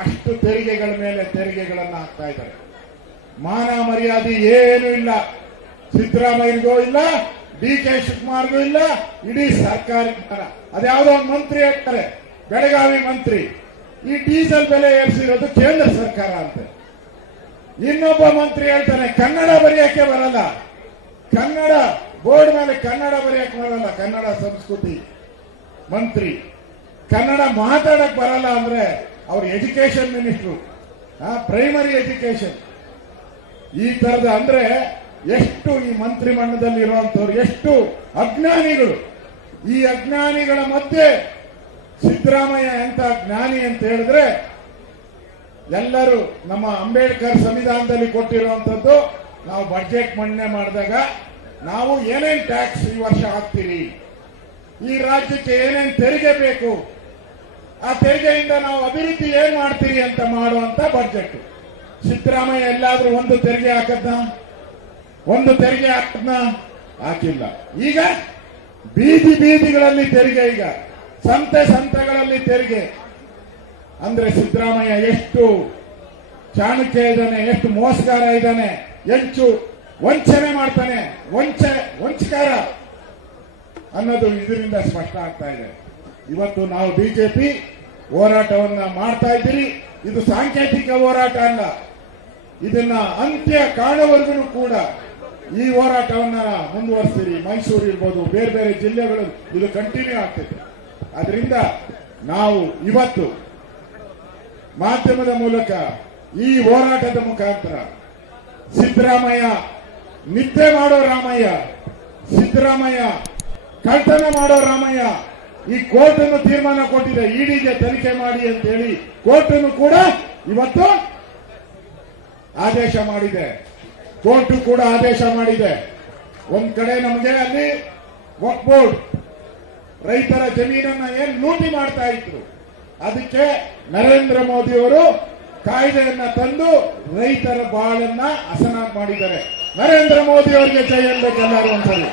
ಅಷ್ಟು ತೆರಿಗೆಗಳ ಮೇಲೆ ತೆರಿಗೆಗಳನ್ನು ಹಾಕ್ತಾ ಇದ್ದಾರೆ. ಮಾನ ಮರ್ಯಾದೆ ಏನೂ ಇಲ್ಲ. ಸಿದ್ದರಾಮಯ್ಯಗೂ ಇಲ್ಲ, ಡಿ ಕೆ ಶಿವಕುಮಾರ್ಗೂ ಇಲ್ಲ, ಇಡೀ ಸರ್ಕಾರ ಅದ್ಯಾವುದೋ ಒಂದು ಮಂತ್ರಿ ಹೇಳ್ತಾರೆ ಬೆಳಗಾವಿ ಮಂತ್ರಿ. ಈ ಡೀಸೆಲ್ ಬೆಲೆ ಏರಿಸಿರೋದು ಕೇಂದ್ರ ಸರ್ಕಾರ ಅಂತೆ. ಇನ್ನೊಬ್ಬ ಮಂತ್ರಿ ಹೇಳ್ತಾನೆ, ಕನ್ನಡ ಬರೆಯಕ್ಕೆ ಬರಲ್ಲ. ಕನ್ನಡ, ಬೋರ್ಡ್ ಮೇಲೆ ಕನ್ನಡ ಬರೆಯಕ್ಕೆ ಬರಲ್ಲ, ಕನ್ನಡ ಸಂಸ್ಕೃತಿ ಮಂತ್ರಿ. ಕನ್ನಡ ಮಾತಾಡಕ್ ಬರಲ್ಲ ಅಂದ್ರೆ ಅವ್ರ ಎಜುಕೇಶನ್ ಮಿನಿಸ್ಟ್ರು ಪ್ರೈಮರಿ ಎಜುಕೇಶನ್ ಈ ತರದ ಅಂದ್ರೆ ಎಷ್ಟು ಈ ಮಂತ್ರಿ ಮಂಡಲದಲ್ಲಿ ಇರುವಂತವ್ರು, ಎಷ್ಟು ಅಜ್ಞಾನಿಗಳು. ಈ ಅಜ್ಞಾನಿಗಳ ಮಧ್ಯೆ ಸಿದ್ದರಾಮಯ್ಯ ಎಂತ ಜ್ಞಾನಿ ಅಂತ ಹೇಳಿದ್ರೆ ಎಲ್ಲರೂ ನಮ್ಮ ಅಂಬೇಡ್ಕರ್ ಸಂವಿಧಾನದಲ್ಲಿ ಕೊಟ್ಟಿರುವಂತದ್ದು ನಾವು ಬಜೆಟ್ ಮಂಡನೆ ಮಾಡಿದಾಗ ನಾವು ಏನೇನ್ ಟ್ಯಾಕ್ಸ್ ಈ ವರ್ಷ ಹಾಕ್ತೀರಿ? ಈ ರಾಜ್ಯಕ್ಕೆ ಏನೇನ್ ತೆರಿಗೆ ಬೇಕು? ಆ ತೆರಿಗೆಯಿಂದ ನಾವು ಅಭಿವೃದ್ಧಿ ಏನ್ ಮಾಡ್ತೀರಿ ಅಂತ ಮಾಡುವಂತ ಬಜೆಟ್ ಸಿದ್ದರಾಮಯ್ಯ ಎಲ್ಲಾದ್ರೂ ಒಂದು ತೆರಿಗೆ ಹಾಕದ್ನ? ಒಂದು ತೆರಿಗೆ ಹಾಕದ್ನ? ಹಾಕಿಲ್ಲ. ಈಗ ಬೀದಿ ಬೀದಿಗಳಲ್ಲಿ ತೆರಿಗೆ ಈಗ. ಸಂತೆ ಸಂತೆಗಳಲ್ಲಿ ತೆರಿಗೆ. ಅಂದ್ರೆ ಸಿದ್ದರಾಮಯ್ಯ ಎಷ್ಟು ಚಾಣಕ್ಯ ಇದ್ದಾನೆ, ಎಷ್ಟು ಮೋಸಗಾರ ಇದ್ದಾನೆ, ಹೆಚ್ಚು ವಂಚನೆ ಮಾಡ್ತಾನೆ, ವಂಚ, ವಂಚಕಾರ ಅನ್ನೋದು ಇದರಿಂದ ಸ್ಪಷ್ಟ ಆಗ್ತಾ ಇದೆ. ಇವತ್ತು ನಾವು ಬಿಜೆಪಿ ಹೋರಾಟವನ್ನ ಮಾಡ್ತಾ ಇದ್ದೀರಿ. ಇದು ಸಾಂಕೇತಿಕ ಹೋರಾಟ ಅಲ್ಲ. ಇದನ್ನ ಅಂತ್ಯ ಕಾಣುವರೆಗೂ ಕೂಡ ಈ ಹೋರಾಟವನ್ನ ಮುಂದುವರಿಸ್ತೀರಿ ಮೈಸೂರು ಇರ್ಬೋದು, ಬೇರೆ ಬೇರೆ ಜಿಲ್ಲೆಗಳು ಇದು ಕಂಟಿನ್ಯೂ ಆಗ್ತದೆ ಅದರಿಂದ ನಾವು ಇವತ್ತು ಮಾಧ್ಯಮದ ಮೂಲಕ ಈ ಹೋರಾಟದ ಮುಖಾಂತರ ಸಿದ್ದರಾಮಯ್ಯ, ನಿದ್ದೆ ಮಾಡೋ ರಾಮಯ್ಯ, ಸಿದ್ದರಾಮಯ್ಯ ಕಳ್ತನ ಮಾಡೋ ರಾಮಯ್ಯ ಈ ಕೋರ್ಟ್ ತೀರ್ಮಾನ ಕೊಟ್ಟಿದೆ, ಇಡಿಗೆ ತನಿಖೆ ಮಾಡಿ ಅಂತ ಹೇಳಿ ಕೋರ್ಟ್ ಕೂಡ ಇವತ್ತು ಆದೇಶ ಮಾಡಿದೆ. ಕೋರ್ಟ್ ಕೂಡ ಆದೇಶ ಮಾಡಿದೆ. ಒಂದ್ ಕಡೆ ನಮಗೆ ಅಲ್ಲಿ ವಕ್ ಬೋರ್ಡ್ ರೈತರ ಜಮೀನನ್ನ ಏನ್ ಲೂಟಿ ಮಾಡ್ತಾ ಇದ್ರು. ಅದಕ್ಕೆ ನರೇಂದ್ರ ಮೋದಿ ಅವರು ಕಾಯ್ದೆಯನ್ನ ತಂದು ರೈತರ ಬಾಳನ್ನ ಅಸನ ಮಾಡಿದ್ದಾರೆ. ನರೇಂದ್ರ ಮೋದಿ ಅವರಿಗೆ ಜೈ ಅನ್ಬೇಕೆಲ್ಲರೂ ಒಂದ್ಸಲಿ